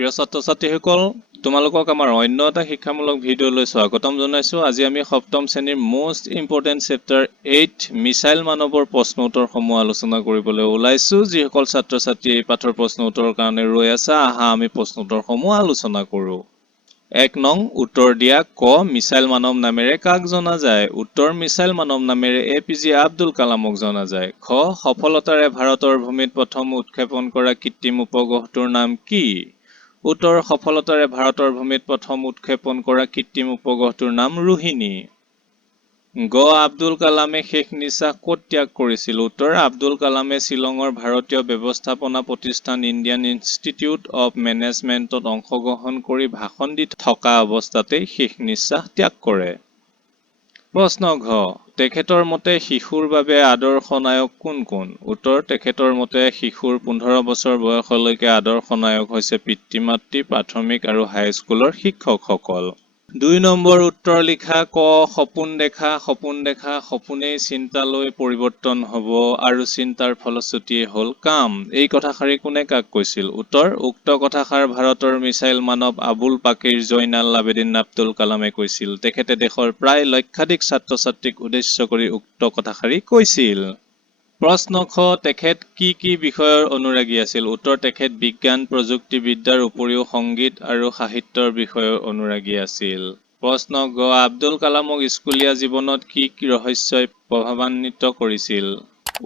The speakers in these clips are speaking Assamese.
প্ৰিয় ছাত্ৰ-ছাত্ৰীসকল, তোমালোকক আমাৰ অন্য এটা শিক্ষামূলক ভিডিঅ'লৈ স্বাগতম জনাইছো। আজি আমি সপ্তম শ্ৰেণীৰ মোষ্ট ইম্পৰ্টেণ্ট চেপ্টাৰ 8 মিছাইল মানৱৰ প্ৰশ্ন উত্তৰসমূহ আলোচনা কৰিবলৈ ওলাইছো। যিসকল ছাত্ৰ-ছাত্ৰী এই পাঠৰ প্ৰশ্ন উত্তৰৰ কাৰণে ৰৈ আছে, আহা আমি প্ৰশ্ন উত্তৰসমূহ আলোচনা কৰো। 1 নং উত্তৰ দিয়া। ক মিছাইল মানৱ নামেৰে কাক জনা যায়? উত্তৰ মিছাইল মানৱ নামেৰে APJ আব্দুল কালামক জনা যায়। খ সফলতাৰে ভাৰতৰ ভূমিত প্ৰথম উৎক্ষেপণ কৰা কৃত্ৰিম উপগ্ৰহটোৰ নাম কি? উত্তৰ সফলতাৰে ভাৰতৰ ভূমিত প্ৰথম উৎক্ষেপণ কৰা কৃত্ৰিম উপগ্ৰহটোৰ নাম ৰোহিণী। গ আব্দুল কালামে শেষ নিশ্বাস ক'ত ত্যাগ কৰিছিল? উত্তৰ আব্দুল কালামে শ্বিলঙৰ ভাৰতীয় ব্যৱস্থাপনা প্ৰতিষ্ঠান ইণ্ডিয়ান ইনষ্টিটিউট অৱ মেনেজমেণ্টত অংশগ্ৰহণ কৰি ভাষণ দি থকা অৱস্থাতেই শেষ নিশ্বাস ত্যাগ কৰে। প্ৰশ্ন ঘ তেখেতৰ মতে শিশুৰ বাবে আদৰ্শ নায়ক কোন কোন? উত্তৰ তেখেতৰ মতে শিশুৰ 15 বছৰ বয়সলৈকে আদৰ্শ নায়ক হৈছে পিতৃ-মাতৃ, প্ৰাথমিক আৰু হাইস্কুলৰ শিক্ষকসকল। 2 নম্বৰ উত্তৰ লিখা। ক সপোন দেখা সপোন দেখা সপোনেই চিন্তালৈ পৰিৱৰ্তন হ'ব আৰু চিন্তাৰ ফলশ্ৰুতিয়ে হ'ল কাম। এই কথাষাৰি কোনে কাক কৈছিল? উত্তৰ উক্ত কথাষাৰ ভাৰতৰ মিছাইল মানৱ আবুল পাকিৰ জয়নাল আবেদিন আব্দুল কালামে কৈছিল। তেখেতে দেশৰ প্ৰায় লক্ষাধিক ছাত্ৰ-ছাত্ৰীক উদ্দেশ্য কৰি উক্ত কথাষাৰি কৈছিল। প্ৰশ্ন খ তেখেত কি বিষয়ৰ অনুৰাগী আছিল? উত্তৰ তেখেত বিজ্ঞান প্ৰযুক্তিবিদ্যাৰ উপৰিও সংগীত আৰু সাহিত্যৰ বিষয়ৰ অনুৰাগী আছিল। প্ৰশ্ন গ আব্দুল কালামক স্কুলীয়া জীৱনত কি ৰহস্যই প্ৰভাৱান্বিত কৰিছিল?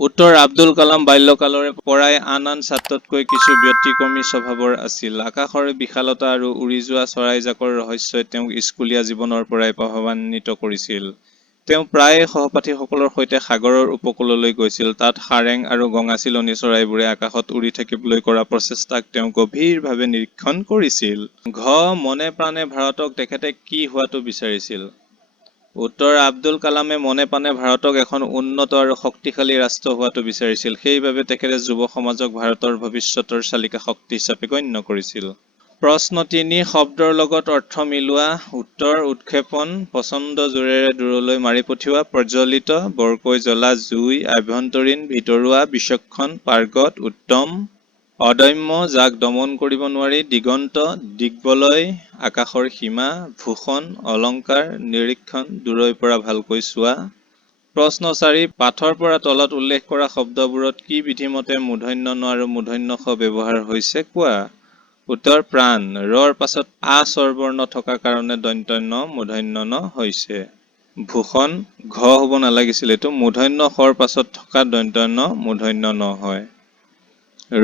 উত্তৰ আব্দুল কালাম বাল্যকালৰে পৰাই আন ছাত্ৰতকৈ কিছু ব্যতিক্ৰমী স্বভাৱৰ আছিল। আকাশৰ বিশালতা আৰু উৰি যোৱা চৰাইজাকৰ ৰহস্যই তেওঁক স্কুলীয়া জীৱনৰ পৰাই প্ৰভাৱান্বিত কৰিছিল। তেওঁ প্ৰায়ে সহপাঠীসকলৰ সৈতে সাগৰৰ উপকূললৈ গৈছিল। তাত সাৰেং আৰু গঙাচিলনী চৰাইবোৰে আকাশত উৰি থাকিবলৈ কৰা প্ৰচেষ্টাক তেওঁ গভীৰভাৱে নিৰীক্ষণ কৰিছিল। ঘ মনে প্ৰাণে ভাৰতক তেখেতে কি হোৱাটো বিচাৰিছিল? উত্তৰ আব্দুল কালামে মনে প্ৰাণে ভাৰতক এখন উন্নত আৰু শক্তিশালী ৰাষ্ট্ৰ হোৱাটো বিচাৰিছিল। সেইবাবে তেখেতে যুৱ সমাজক ভাৰতৰ ভৱিষ্যতৰ চালিকা শক্তি হিচাপে গণ্য কৰিছিল। প্ৰশ্ন 3 শব্দৰ লগত অৰ্থ মিলোৱা। উত্তৰ উৎক্ষেপণ প্ৰচণ্ড জোৰেৰে দূৰলৈ মাৰি পঠিওৱা, প্ৰজ্বলিত বৰকৈ জ্বলা জুই, আভ্যন্তৰীণ ভিতৰুৱা, বিচক্ষণ পাৰ্গত, উত্তম অদম্য যাক দমন কৰিব নোৱাৰি, দিগন্ত দিগ্বলয় আকাশৰ সীমা, ভূষণ অলংকাৰ, নিৰীক্ষণ দূৰৈৰ পৰা ভালকৈ চোৱা। প্ৰশ্ন 4 পাঠৰ পৰা তলত উল্লেখ কৰা শব্দবোৰত কি বিধিমতে মূৰ্ধন্য ণ আৰু মূৰ্ধন্য ষ ব্যৱহাৰ হৈছে কোৱা? উত্তৰ প্ৰাণ ৰৰ পাছত আ স্বৰবৰ্ণ থকা কাৰণে দন্ত্য ন মূৰ্ধন্য ণ হৈছে। ভূষণ ঘ হ'ব নালাগিছিল, এইটো মূৰ্ধন্য শৰ পাছত থকা দন্ত্য ন মূৰ্ধন্য ণ হয়।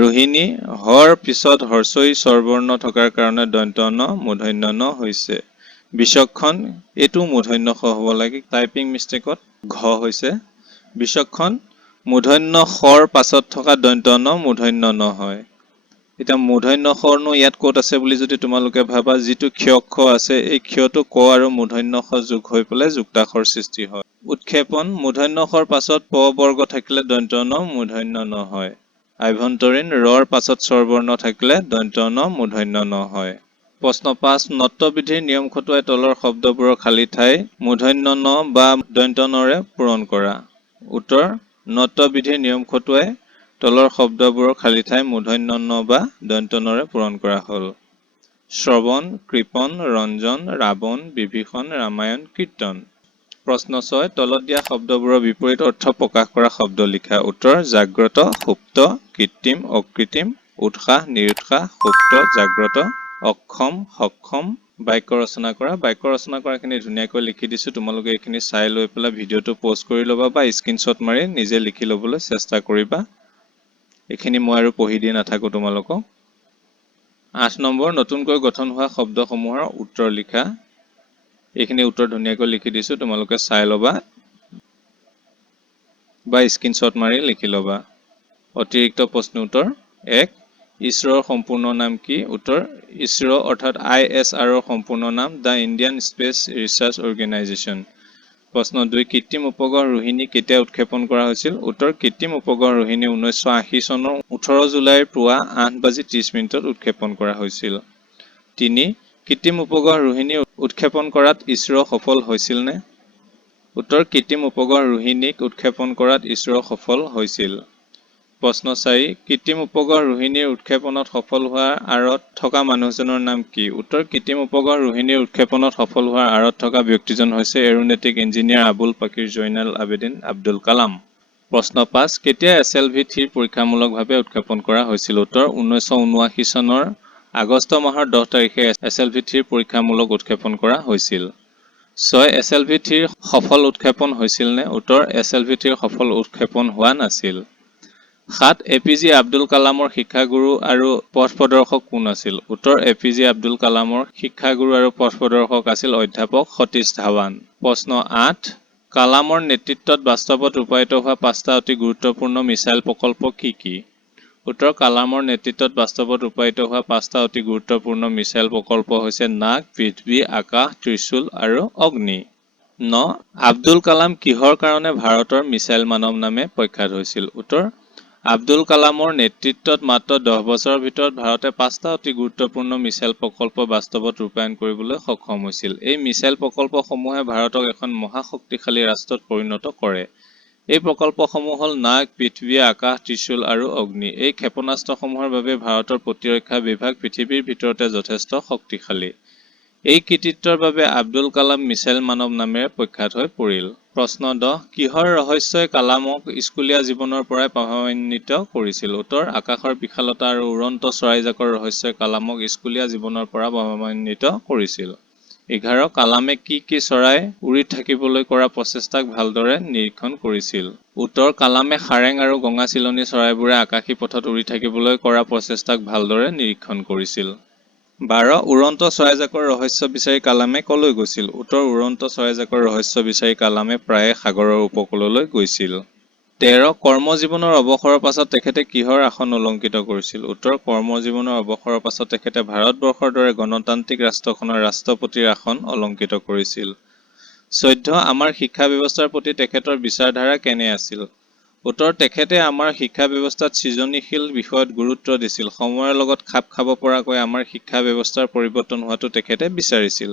ৰোহিণী হৰ পিছত হৰ্ষই স্বৰবৰ্ণ থকাৰ কাৰণে দন্ত্য ন মূৰ্ধন্য ণ হৈছে। বিচক্ষণ এইটো মূৰ্ধন্য ষ হ'ব লাগে, টাইপিং মিষ্টেকত ঘ হৈছে। বিচক্ষণ মূৰ্ধন্য শৰ পাছত থকা দন্ত্য ন মূৰ্ধন্য ণ হয়। এতিয়া মূৰ্ধন্য শৰনো ইয়াত ক'ত আছে বুলি যদি তোমালোকে ভাবা, যিটো ক্ষয় খ আছে এই ক্ষয়টো ক আৰু মূৰ্ধন্য খ যোগ হৈ পেলাই যুক্তাক্ষৰ সৃষ্টি হয়। উৎক্ষেপণ মূৰ্ধন্য শৰ পাছত প বৰ্গ থাকিলে দন্ত্য ন মূৰ্ধন্য ণ হয়। আভ্যন্তৰীণ ৰৰ পাছত স্বৰবৰ্ণ থাকিলে দন্ত্য ন মূৰ্ধন্য ণ হয়। প্ৰশ্ন 5 নত্ব বিধিৰ নিয়ম খটুৱাই তলৰ শব্দবোৰৰ খালী ঠাই মূৰ্ধন্য ণ বা দন্ত্য ণৰে পূৰণ কৰা। উত্তৰ নত্ব বিধিৰ নিয়ম খটুৱাই তলৰ শব্দবোৰৰ খালী ঠাই মূৰ্ধন্য ণ বা দন্ত্য ণৰে পূৰণ কৰা হ'ল। শ্ৰৱণ, কৃপণ, ৰঞ্জন, ৰাৱণ, বিভীষণ, ৰামায়ণ, কীৰ্তন। প্ৰশ্ন 6 তলত দিয়া শব্দবোৰৰ বিপৰীত অৰ্থ প্ৰকাশ কৰা শব্দ লিখা। উত্তৰ জাগ্ৰত, সুপ্ত, কৃত্ৰিম, অকৃত্ৰিম, উৎসাহ, নিৰুৎসাহ, সুপ্ত, জাগ্ৰত, অক্ষম, সক্ষম। বাক্য ৰচনা কৰা। বাক্য ৰচনা কৰাখিনি ধুনীয়াকৈ লিখি দিছো, তোমালোকে এইখিনি চাই লৈ পেলাই ভিডিঅ'টো পজ কৰি ল'বা বা স্ক্ৰীনশ্বট মাৰি নিজে লিখি ল'বলৈ চেষ্টা কৰিবা। এইখিনি মই আৰু পঢ়ি দি নাথাকো তোমালোকক। 8 নম্বৰ নতুনকৈ গঠন হোৱা শব্দসমূহৰ উত্তৰ লিখা। এইখিনি উত্তৰ ধুনীয়াকৈ লিখি দিছো, তোমালোকে চাই ল'বা বা স্ক্ৰীনশ্বট মাৰি লিখি ল'বা। অতিৰিক্ত প্ৰশ্ন উত্তৰ 1 ইছৰোৰ সম্পূৰ্ণ নাম কি? উত্তৰ ইছৰো অৰ্থাৎ ISRৰ সম্পূৰ্ণ নাম the Indian space research organisation. প্ৰশ্ন 2 কৃত্ৰিম উপগ্ৰহ ৰোহিণী কেতিয়া উৎক্ষেপণ কৰা হৈছিল? উত্তৰ কৃত্ৰিম উপগ্ৰহ ৰোহিণী 1980 চনৰ 18 জুলাইৰ পুৱা 8:30 উৎক্ষেপণ কৰা হৈছিল। 3 কৃত্ৰিম উপগ্ৰহ ৰোহিণী উৎক্ষেপণ কৰাত ইছৰো সফল হৈছিল নে? উত্তৰ কৃত্ৰিম উপগ্ৰহ ৰোহিণীক উৎক্ষেপণ কৰাত ইছৰো সফল হৈছিল। প্ৰশ্ন 4 কৃত্ৰিম উপগ্ৰহ ৰোহিণীৰ উৎক্ষেপণত সফল হোৱাৰ আঁৰত থকা মানুহজনৰ নাম কি? উত্তৰ কৃত্ৰিম উপগ্ৰহ ৰোহিণীৰ উৎক্ষেপণত সফল হোৱাৰ আঁৰত থকা ব্যক্তিজন হৈছে এৰোনেটিক ইঞ্জিনিয়াৰ আবুল পাকিৰ জৈনাল আবেদিন আব্দুল কালাম। প্ৰশ্ন 5 কেতিয়া SLV-3 পৰীক্ষামূলকভাৱে উৎক্ষেপণ কৰা হৈছিল? উত্তৰ 1979 চনৰ আগষ্ট মাহৰ 10 তাৰিখে SLV-3 পৰীক্ষামূলক উৎক্ষেপণ কৰা হৈছিল। 6 SLV-3 সফল উৎক্ষেপণ হৈছিল নে? উত্তৰ SLV-3 সফল উৎক্ষেপণ হোৱা নাছিল। 7 APJ আব্দুল কালামৰ শিক্ষাগুৰু আৰু পথ প্ৰদৰ্শক কোন আছিল? উত্তৰ APJ আব্দুল কালামৰ শিক্ষাগুৰু আৰু পথ প্ৰদৰ্শক আছিল অধ্যাপক সতীশ ধাৱান। প্ৰশ্ন 8 কালামৰ নেতৃত্বত বাস্তৱত ৰূপায়িত হোৱা 5টা অতি গুৰুত্বপূৰ্ণ মিছাইল প্ৰকল্প কি কি? উত্তৰ কালামৰ নেতৃত্বত বাস্তৱত ৰূপায়িত হোৱা 5টা অতি গুৰুত্বপূৰ্ণ মিছাইল প্ৰকল্প হৈছে নাগ, পৃথ্বী, আকাশ, ত্ৰিশূল আৰু অগ্নি। 9 আব্দুল কালাম কিহৰ কাৰণে ভাৰতৰ মিছাইল মানৱ নামে প্ৰখ্যাত হৈছিল? উত্তৰ আব্দুল কালামৰ নেতৃত্বত মাত্ৰ 10 বছৰৰ ভিতৰত ভাৰতে 5টা অতি গুৰুত্বপূৰ্ণ মিছাইল প্ৰকল্প বাস্তৱত ৰূপায়ণ কৰিবলৈ সক্ষম হৈছিল। এই মিছাইল প্ৰকল্পসমূহে ভাৰতক এখন মহাশক্তিশালী ৰাষ্ট্ৰত পৰিণত কৰে। এই প্ৰকল্পসমূহ হ'ল নাগ, পৃথিৱী, আকাশ, ত্ৰিশূল আৰু অগ্নি। এই ক্ষেপণাস্ত্ৰসমূহৰ বাবে ভাৰতৰ প্ৰতিৰক্ষা বিভাগ পৃথিৱীৰ ভিতৰতে যথেষ্ট শক্তিশালী। এই কৃতিত্বৰ বাবে আব্দুল কালাম মিছাইল মানৱ নামেৰে প্ৰখ্যাত হৈ পৰিল। প্ৰশ্ন 10 কিহৰ ৰহস্যই কালামক স্কুলীয়া জীৱনৰ পৰাই প্ৰভাৱান্বিত কৰিছিল? উত্তৰ আকাশৰ বিশালতা আৰু উড়ন্ত চৰাইজাকৰ ৰহস্যই কালামক স্কুলীয়া জীৱনৰ পৰা প্ৰভাৱান্বিত কৰিছিল। 11 কালামে কি কি চৰাই উৰি থাকিবলৈ কৰা প্ৰচেষ্টাক ভালদৰে নিৰীক্ষণ কৰিছিল? উত্তৰ কালামে সাৰেং আৰু গঙা চিলনী চৰাইবোৰে আকাশী পথত উৰি থাকিবলৈ কৰা প্ৰচেষ্টাক ভালদৰে নিৰীক্ষণ কৰিছিল। 12 উড়ন্ত চৰাইজাকৰ ৰহস্য বিচাৰি কালামে কলৈ গৈছিল? উত্তৰ উড়ন্ত চৰাইজাকৰ ৰহস্য বিচাৰি কালামে প্ৰায়ে সাগৰৰ উপকূললৈ গৈছিল। 13 কৰ্মজীৱনৰ অৱসৰৰ পাছত তেখেতে কিহৰ আসন অলংকৃত কৰিছিল? উত্তৰ কৰ্মজীৱনৰ অৱসৰৰ পাছত তেখেতে ভাৰতবৰ্ষৰ দৰে গণতান্ত্ৰিক ৰাষ্ট্ৰখনৰ ৰাষ্ট্ৰপতিৰ আসন অলংকৃত কৰিছিল। 14 আমাৰ শিক্ষা ব্যৱস্থাৰ প্ৰতি তেখেতৰ বিচাৰধাৰা কেনে আছিল? উত্তৰ তেখেতে আমাৰ শিক্ষা ব্যৱস্থাত সৃজনীশীল বিষয়ত গুৰুত্ব দিছিল। সময়ৰ লগত খাপ খাব পৰাকৈ আমাৰ শিক্ষা ব্যৱস্থাৰ পৰিৱৰ্তন হোৱাটো তেখেতে বিচাৰিছিল।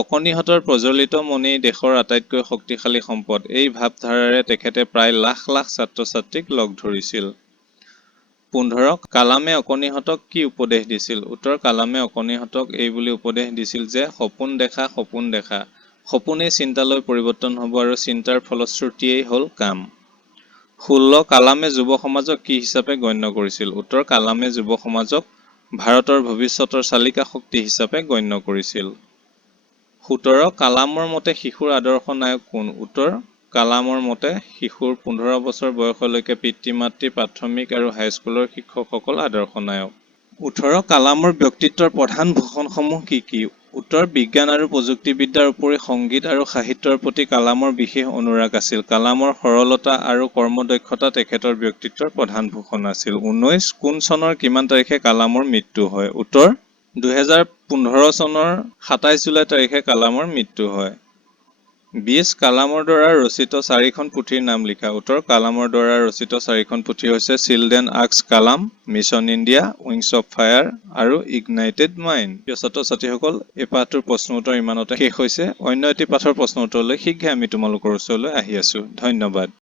অকণিহঁতৰ প্ৰজ্বলিত মনেই দেশৰ আটাইতকৈ শক্তিশালী সম্পদ। এই ভাৱধাৰাৰে তেখেতে প্ৰায় লাখ লাখ ছাত্ৰ-ছাত্ৰীক লগ ধৰিছিল। 15 কালামে অকণিহঁতক কি উপদেশ দিছিল? উত্তৰ কালামে অকণিহঁতক এই বুলি উপদেশ দিছিল যে সপোন দেখা, সপোন দেখা। সপোনেই চিন্তালৈ পৰিৱৰ্তন হ'ব আৰু চিন্তাৰ ফলশ্ৰুতিয়েই হ'ল কাম। 16 কালামে যুৱ সমাজক কি হিচাপে গণ্য কৰিছিল? উত্তৰ কালামে যুৱ সমাজক ভাৰতৰ ভৱিষ্যতৰ চালিকা শক্তি হিচাপে গণ্য কৰিছিল। 17 কালামৰ মতে শিশুৰ আদৰ্শ নায়ক কোন? উত্তৰ কালামৰ মতে শিশুৰ 15 বছৰ বয়সলৈকে পিতৃ-মাতৃ, প্ৰাথমিক আৰু হাইস্কুলৰ শিক্ষকসকল আদৰ্শ নায়ক। 18 কালামৰ ব্যক্তিত্বৰ প্ৰধান ভূষণসমূহ কি কি? উত্তৰ বিজ্ঞান আৰু প্ৰযুক্তিবিদ্যাৰ উপৰি সংগীত আৰু সাহিত্যৰ প্ৰতি কালামৰ বিশেষ অনুৰাগ আছিল। কালামৰ সৰলতা আৰু কৰ্মদক্ষতা তেখেতৰ ব্যক্তিত্বৰ প্ৰধান ভূষণ আছিল। 19 কোন চনৰ কিমান তাৰিখে কালামৰ মৃত্যু হয়? উত্তৰ 2015 চনৰ 27 জুলাই তাৰিখে কালামৰ মৃত্যু হয়। 20 কালামৰ দ্বাৰা ৰচিত 4খন পুথিৰ নাম লিখা। উত্তৰ কালামৰ দ্বাৰা ৰচিত 4খন পুথি হৈছে children ask Kalam, mission India, wings of fire আৰু ইগনাইটেড মাইণ্ড। প্ৰিয় ছাত্ৰ-ছাত্ৰীসকল, এই পাঠটোৰ প্ৰশ্ন উত্তৰ ইমানতে শেষ হৈছে। অন্য এটি পাঠৰ প্ৰশ্ন উত্তৰলৈ শীঘ্ৰে আমি তোমালোকৰ ওচৰলৈ আহি আছোঁ। ধন্যবাদ।